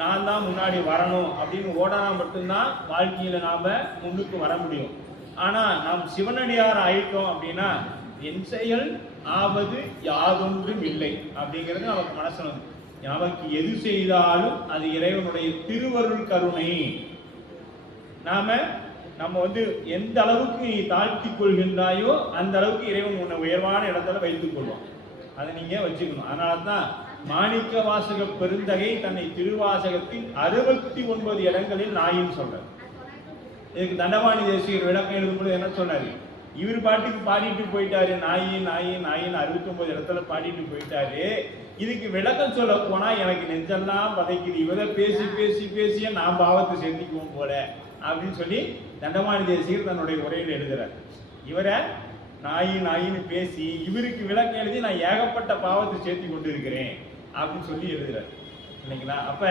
நான் தான் முன்னாடி வரணும் அப்படின்னு ஓடனா மட்டும்தான் வாழ்க்கையில் நாம் முன்னுக்கு வர முடியும். ஆனால் நாம் சிவனடியார் ஆயிட்டோம் அப்படின்னா என் செயல் ஆவது யாதொன்றும் இல்லை அப்படிங்கிறது நமக்கு மனசில் வந்து நமக்கு எது செய்தாலும் அது இறைவனுடைய திருவருள் கருணை. நாம நம்ம வந்து எந்த அளவுக்கு நீ தாழ்த்தி கொள்கின்றாயோ அந்த அளவுக்கு இறைவன் உன்னை உயர்வான இடத்துல வைத்துக் கொள்வோம் அதை நீங்க வச்சுக்கணும். அதனால தான் மாணிக்க வாசக பெருந்தகை தன்னை திருவாசகத்தில் அறுபத்தி ஒன்பது இடங்களில் நாயின் சொல்றார். இதுக்கு தண்டவாணி தேசியர் விளக்கம் எழுதும்போது என்ன சொன்னாரு? இவர் பாட்டுக்கு பாடிட்டு போயிட்டாரு நாயி நாயி நாயின்னு அறுபத்தி ஒன்பது இடத்துல பாடிட்டு போயிட்டாரு. இதுக்கு விளக்கம் சொல்ல போனா எனக்கு நெஞ்செல்லாம் பதைக்குது இவரை பேசி பேசி பேசியே நான் பாவத்தை சேர்த்திக்குவோம் போல அப்படின்னு சொல்லி தண்டபாணி தேசியர் தன்னுடைய உரையில் எழுதுறார். இவரை நாயி நாயின்னு பேசி இவருக்கு விளக்கம் எழுதி நான் ஏகப்பட்ட பாவத்தை சேர்த்தி கொண்டு இருக்கிறேன் அப்படின்னு சொல்லி எழுதுறாரு. இல்லைங்களா அப்ப